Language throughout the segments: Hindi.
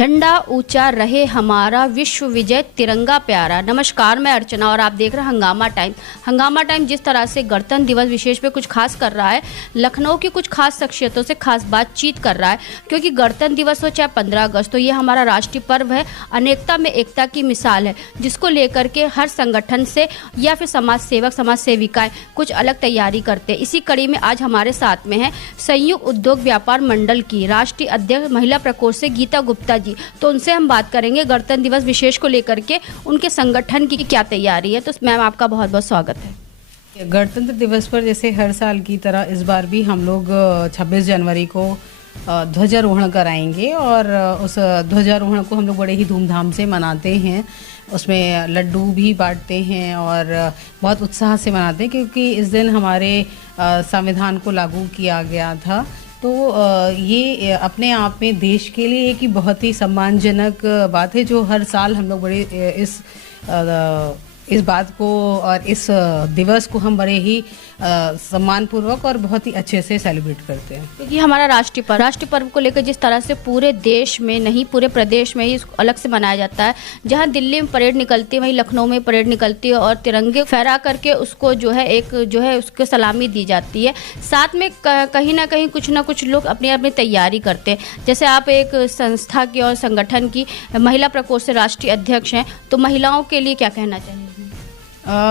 झंडा ऊंचा रहे हमारा, विश्व विजय तिरंगा प्यारा। नमस्कार, मैं अर्चना और आप देख रहे हैं हंगामा टाइम। हंगामा टाइम जिस तरह से गणतंत्र दिवस विशेष पे कुछ खास कर रहा है, लखनऊ की कुछ खास शख्सियतों से खास बातचीत कर रहा है, क्योंकि गणतंत्र दिवस हो चाहे 15 अगस्त, तो ये हमारा राष्ट्रीय पर्व है, अनेकता में एकता की मिसाल है, जिसको लेकर के हर संगठन से या फिर समाज सेवक समाज सेविकाएं कुछ अलग तैयारी करते हैं। इसी कड़ी में आज हमारे साथ में है संयुक्त उद्योग व्यापार मंडल की राष्ट्रीय अध्यक्ष महिला प्रकोष्ठ से गीता गुप्ता जी। तो उनसे हम बात करेंगे गणतंत्र दिवस विशेष को लेकर के उनके संगठन की क्या तैयारी है। तो मैम, आपका बहुत बहुत स्वागत है। गणतंत्र दिवस पर जैसे हर साल की तरह इस बार भी हम लोग 26 जनवरी को ध्वजारोहण कराएंगे और उस ध्वजारोहण को हम लोग बड़े ही धूमधाम से मनाते हैं। उसमें लड्डू भी बांटते हैं और बहुत उत्साह से मनाते हैं, क्योंकि इस दिन हमारे संविधान को लागू किया गया था। तो ये अपने आप में देश के लिए एक ही बहुत ही सम्मानजनक बात है, जो हर साल हम लोग बड़े इस बात को और इस दिवस को हम बड़े ही सम्मानपूर्वक और बहुत ही अच्छे से सेलिब्रेट करते हैं। क्योंकि हमारा राष्ट्रीय पर्व को लेकर जिस तरह से पूरे देश में नहीं पूरे प्रदेश में ही इसको अलग से मनाया जाता है, जहां दिल्ली में परेड निकलती है वहीं लखनऊ में परेड निकलती है और तिरंगे फहरा करके उसको उसको सलामी दी जाती है। साथ में कहीं ना कहीं कुछ ना कुछ लोग अपनी अपनी तैयारी करते हैं। जैसे आप एक संस्था की और संगठन की महिला प्रकोष्ठ से राष्ट्रीय अध्यक्ष हैं, तो महिलाओं के लिए क्या कहना चाहिए?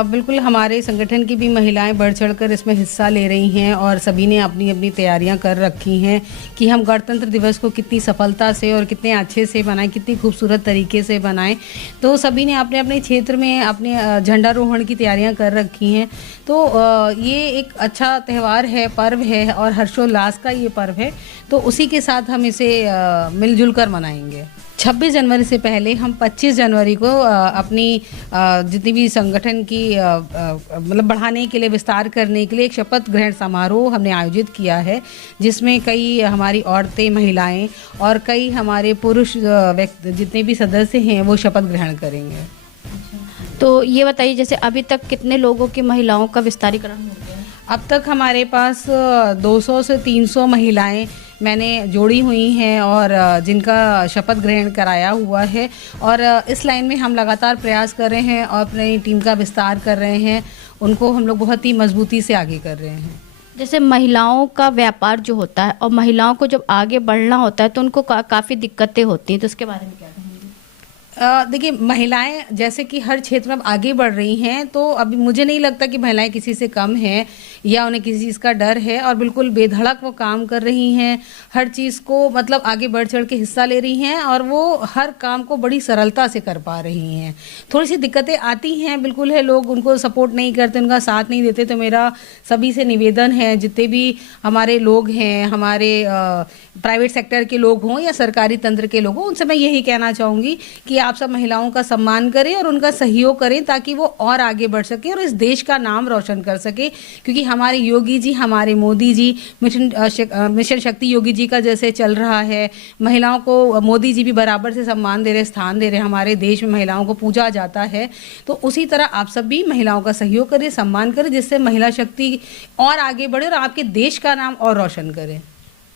बिल्कुल, हमारे संगठन की भी महिलाएं बढ़ चढ़कर इसमें हिस्सा ले रही हैं और सभी ने अपनी अपनी तैयारियां कर रखी हैं कि हम गणतंत्र दिवस को कितनी सफलता से और कितने अच्छे से बनाएं, कितनी खूबसूरत तरीके से बनाएं। तो सभी ने अपने अपने क्षेत्र में अपने झंडारोहण की तैयारियां कर रखी हैं। तो ये एक अच्छा त्यौहार है, पर्व है और हर्षोल्लास का ये पर्व है। तो उसी के साथ हम इसे मिलजुल कर मनाएंगे। 26 जनवरी से पहले हम 25 जनवरी को अपनी जितनी भी संगठन की मतलब बढ़ाने के लिए, विस्तार करने के लिए एक शपथ ग्रहण समारोह हमने आयोजित किया है, जिसमें कई हमारी औरतें, महिलाएं और कई हमारे पुरुष व्यक्ति जितने भी सदस्य हैं वो शपथ ग्रहण करेंगे। तो ये बताइए, जैसे अभी तक कितने लोगों की महिलाओं का विस्तारीकरण हो गया है? अब तक हमारे पास 200 से 300 महिलाएं मैंने जोड़ी हुई हैं और जिनका शपथ ग्रहण कराया हुआ है। और इस लाइन में हम लगातार प्रयास कर रहे हैं और अपनी टीम का विस्तार कर रहे हैं। उनको हम लोग बहुत ही मजबूती से आगे कर रहे हैं। जैसे महिलाओं का व्यापार जो होता है और महिलाओं को जब आगे बढ़ना होता है तो उनको काफ़ी दिक्कतें होती हैं, तो उसके बारे में क्या कहेंगे? देखिए, महिलाएं जैसे कि हर क्षेत्र में आगे बढ़ रही हैं, तो अभी मुझे नहीं लगता कि महिलाएं किसी से कम हैं या उन्हें किसी चीज़ का डर है, और बिल्कुल बेधड़क वो काम कर रही हैं। हर चीज़ को मतलब आगे बढ़ चढ़ के हिस्सा ले रही हैं और वो हर काम को बड़ी सरलता से कर पा रही हैं। थोड़ी सी दिक्कतें आती हैं, बिल्कुल है, लोग उनको सपोर्ट नहीं करते, उनका साथ नहीं देते। तो मेरा सभी से निवेदन है, जितने भी हमारे लोग हैं, हमारे प्राइवेट सेक्टर के लोग हों या सरकारी तंत्र के लोग हों, उनसे मैं यही कहना चाहूँगी कि आप सब महिलाओं का सम्मान करें और उनका सहयोग करें, ताकि वो और आगे बढ़ सके और इस देश का नाम रोशन कर सके। क्योंकि हमारे योगी जी, हमारे मोदी जी, मिशन शक्ति योगी जी का जैसे चल रहा है, महिलाओं को मोदी जी भी बराबर से सम्मान दे रहे, स्थान दे रहे, हमारे देश में महिलाओं को पूजा जाता है। तो उसी तरह आप सब भी महिलाओं का सहयोग करें, सम्मान करें, जिससे महिला शक्ति और आगे बढ़े और आपके देश का नाम और रोशन करें।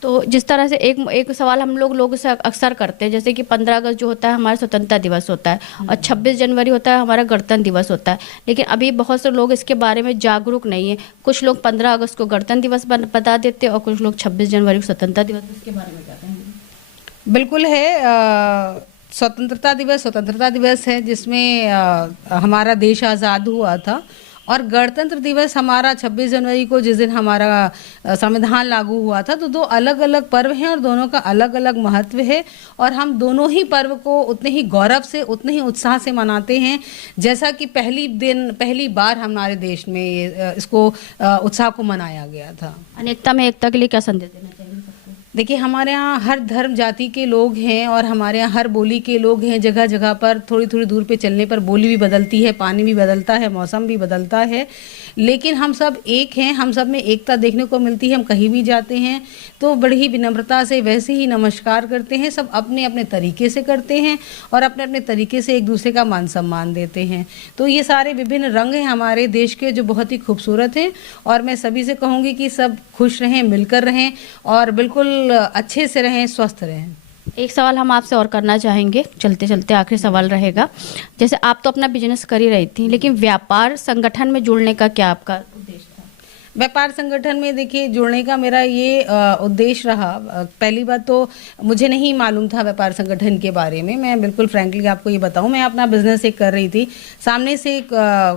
तो जिस तरह से एक सवाल हम लोगों से अक्सर करते हैं, जैसे कि 15 अगस्त जो होता है हमारा स्वतंत्रता दिवस होता है और 26 जनवरी होता है हमारा गणतंत्र दिवस होता है, लेकिन अभी बहुत से लोग इसके बारे में जागरूक नहीं है। कुछ लोग 15 अगस्त को गणतंत्र दिवस बता देते हैं और कुछ लोग 26 जनवरी को स्वतंत्रता दिवस। इसके बारे में क्या कहेंगे? बिल्कुल है, स्वतंत्रता दिवस है जिसमें हमारा देश आज़ाद हुआ था, और गणतंत्र दिवस हमारा 26 जनवरी को, जिस दिन हमारा संविधान लागू हुआ था। तो दो अलग अलग पर्व हैं और दोनों का अलग अलग महत्व है, और हम दोनों ही पर्व को उतने ही गौरव से, उतने ही उत्साह से मनाते हैं, जैसा कि पहली बार हमारे देश में इसको उत्साह को मनाया गया था। अनेकता में एकता के लिए क्या संदेश देना चाहिए? देखिए, हमारे यहाँ हर धर्म जाति के लोग हैं और हमारे यहाँ हर बोली के लोग हैं। जगह जगह पर थोड़ी थोड़ी दूर पे चलने पर बोली भी बदलती है, पानी भी बदलता है, मौसम भी बदलता है, लेकिन हम सब एक हैं। हम सब में एकता देखने को मिलती है। हम कहीं भी जाते हैं तो बड़ी ही विनम्रता से वैसे ही नमस्कार करते हैं। सब अपने अपने तरीके से करते हैं और अपने अपने तरीके से एक दूसरे का मान सम्मान देते हैं। तो ये सारे विभिन्न रंग हैं हमारे देश के, जो बहुत ही खूबसूरत हैं, और मैं सभी से कहूँगी कि सब खुश रहें, मिलकर रहें और बिल्कुल अच्छे से रहें, स्वस्थ रहें। एक सवाल हम आपसे और करना चाहेंगे, चलते चलते आखिरी सवाल रहेगा। जैसे आप तो अपना बिजनेस कर ही रही थी, लेकिन व्यापार संगठन में जुड़ने का क्या आपका उद्देश्य था? व्यापार संगठन में देखिए जुड़ने का मेरा ये उद्देश्य रहा। पहली बात तो मुझे नहीं मालूम था व्यापार संगठन के बारे में। मैं बिल्कुल फ्रैंकली आपको ये बताऊं, मैं अपना बिजनेस एक कर रही थी, सामने से एक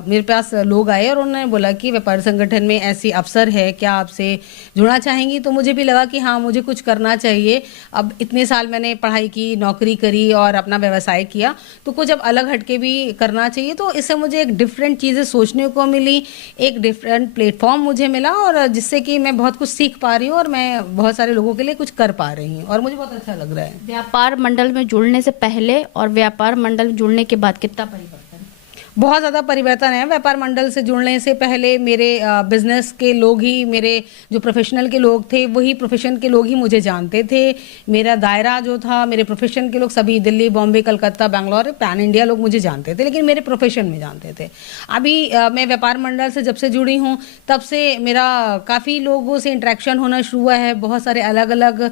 मेरे पास लोग आए और उन्होंने बोला कि व्यापार संगठन में ऐसी अवसर है, क्या आपसे जुड़ना चाहेंगी? तो मुझे भी लगा कि हाँ, मुझे कुछ करना चाहिए। अब इतने साल मैंने पढ़ाई की, नौकरी करी और अपना व्यवसाय किया, तो कुछ अब अलग हटके भी करना चाहिए। तो इससे मुझे एक डिफरेंट चीज़ें सोचने को मिली, एक डिफरेंट प्लेटफॉर्म मुझे मिला, और जिससे कि मैं बहुत कुछ सीख पा रही हूँ और मैं बहुत सारे लोगों के लिए कुछ कर पा रही हूँ और मुझे बहुत अच्छा लग रहा है। व्यापार मंडल में जुड़ने से पहले और व्यापार मंडल में जुड़ने के बाद कितना परिवर्तन? बहुत ज़्यादा परिवर्तन है। व्यापार मंडल से जुड़ने से पहले मेरे बिजनेस के लोग ही, मेरे जो प्रोफेशनल के लोग थे वही प्रोफेशन के लोग ही मुझे जानते थे। मेरा दायरा जो था, मेरे प्रोफेशन के लोग सभी दिल्ली, बॉम्बे, कलकत्ता, बैंगलोर, पैन इंडिया लोग मुझे जानते थे, लेकिन मेरे प्रोफेशन में जानते थे। अभी मैं व्यापार मंडल से जब से जुड़ी हूँ तब से मेरा काफ़ी लोगों से इंटरेक्शन होना शुरू हुआ है। बहुत सारे अलग अलग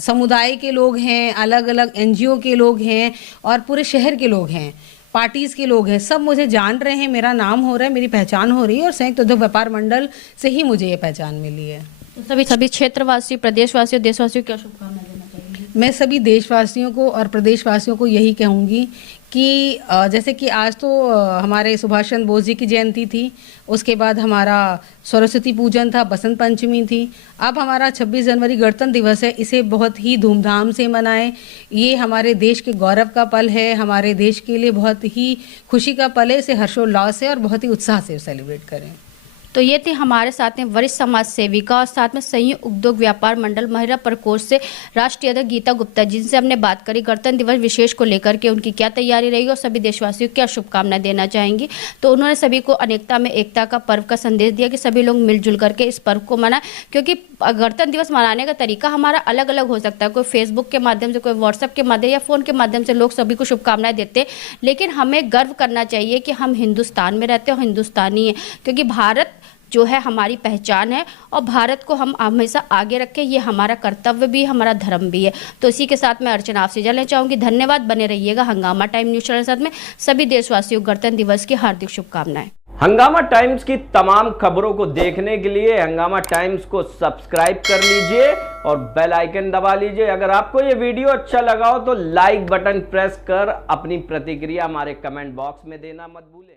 समुदाय के लोग हैं, अलग अलग NGO के लोग हैं और पूरे शहर के लोग हैं, पार्टीज के लोग हैं, सब मुझे जान रहे हैं, मेरा नाम हो रहा है, मेरी पहचान हो रही है और संयुक्त उद्योग व्यापार मंडल से ही मुझे ये पहचान मिली है। तो सभी क्षेत्रवासियों, प्रदेशवासियों, देशवासियों को क्या शुभकामनाएं देना चाहेंगे? मैं सभी देशवासियों को और प्रदेशवासियों को यही कहूँगी कि जैसे कि आज तो हमारे सुभाष चंद्र बोस जी की जयंती थी, उसके बाद हमारा सरस्वती पूजन था, बसंत पंचमी थी, अब हमारा 26 जनवरी गणतंत्र दिवस है। इसे बहुत ही धूमधाम से मनाएं। ये हमारे देश के गौरव का पल है, हमारे देश के लिए बहुत ही खुशी का पल है। इसे हर्षोल्लास से और बहुत ही उत्साह से सेलिब्रेट करें। तो ये थी हमारे साथ में वरिष्ठ समाज सेविका और साथ में संयुक्त उद्योग व्यापार मंडल महिला प्रकोष्ठ से राष्ट्रीय अध्यक्ष गीता गुप्ता, जिनसे हमने बात करी गणतंत्र दिवस विशेष को लेकर के उनकी क्या तैयारी रहेगी और सभी देशवासियों को क्या शुभकामनाएं देना चाहेंगी। तो उन्होंने सभी को अनेकता में एकता का पर्व का संदेश दिया कि सभी लोग मिलजुल करके इस पर्व को मनाएं, क्योंकि गणतंत्र दिवस मनाने का तरीका हमारा अलग अलग हो सकता है। कोई फेसबुक के माध्यम से, कोई व्हाट्सएप के माध्यम या फ़ोन के माध्यम से लोग सभी को शुभकामनाएं देते हैं, लेकिन हमें गर्व करना चाहिए कि हम हिंदुस्तान में रहते हैं और हिंदुस्तानी हैं, क्योंकि भारत जो है हमारी पहचान है और भारत को हम हमेशा आगे रखें, ये हमारा कर्तव्य भी है, हमारा धर्म भी है। तो इसी के साथ मैं अर्चना आपसे जाना चाहूँगी। धन्यवाद, बने रहिएगा हंगामा टाइम न्यूज़ चैनल के साथ में। सभी देशवासियों को गणतंत्र दिवस की हार्दिक शुभकामनाएं। हंगामा टाइम्स की तमाम खबरों को देखने के लिए हंगामा टाइम्स को सब्सक्राइब कर लीजिए और बेल आइकन दबा लीजिए। अगर आपको ये वीडियो अच्छा लगा हो तो लाइक बटन प्रेस कर अपनी प्रतिक्रिया हमारे कमेंट बॉक्स में देना मत भूलें।